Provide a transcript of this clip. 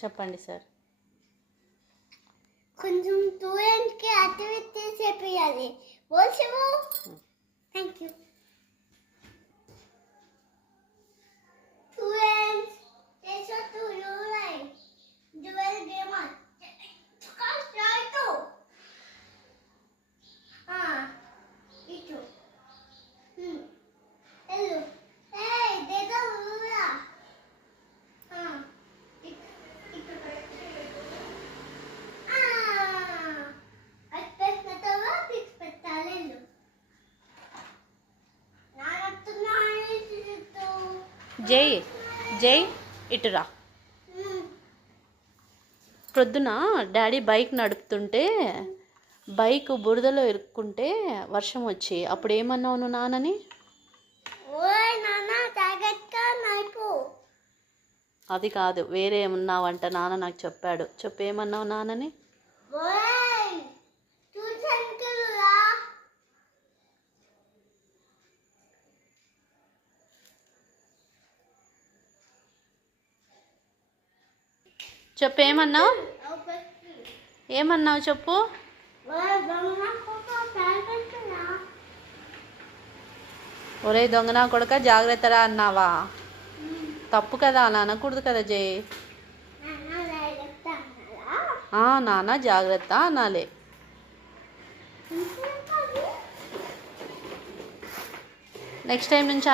చెప్పండి సార్. కొంచెం స్టూడెంట్కి యాక్టివిటీ చేపియాలి. బోల్సివో. Thank you. Students, it's your to you like dual game on. Come try to. Itu. Hello. Hey, there's a ruler. Itu. Aspetta ti aspettarello. జై ఇటురా. ప్రొద్దున daddy bike నడుపుతుంటే bike బురదలో ఇరుక్కుంటే వర్షం వచ్చి అప్పుడు ఏమన్నావు నువ్వు నాన్నని? ఓయ్ నాన్న జాగ్రత్తగా నడుపు. అది కాదు, వేరే ఏమన్నావంట. నాన్న నాకు చెప్పాడు. చెప్పు, ఏమన్నావు నాన్నని? ఓయ్ చూసంకులురా. చెప్పు, ఏమన్నావు? ఏమన్నావు చెప్పు. ఒరే దొంగనా కొడుక జాగ్రత్తరా అన్నావా? తప్పు కదా, అలా అనకూడదు కదా జై. నాన్న జాగ్రత్త అనాలే. నెక్స్ట్ టైం నుంచి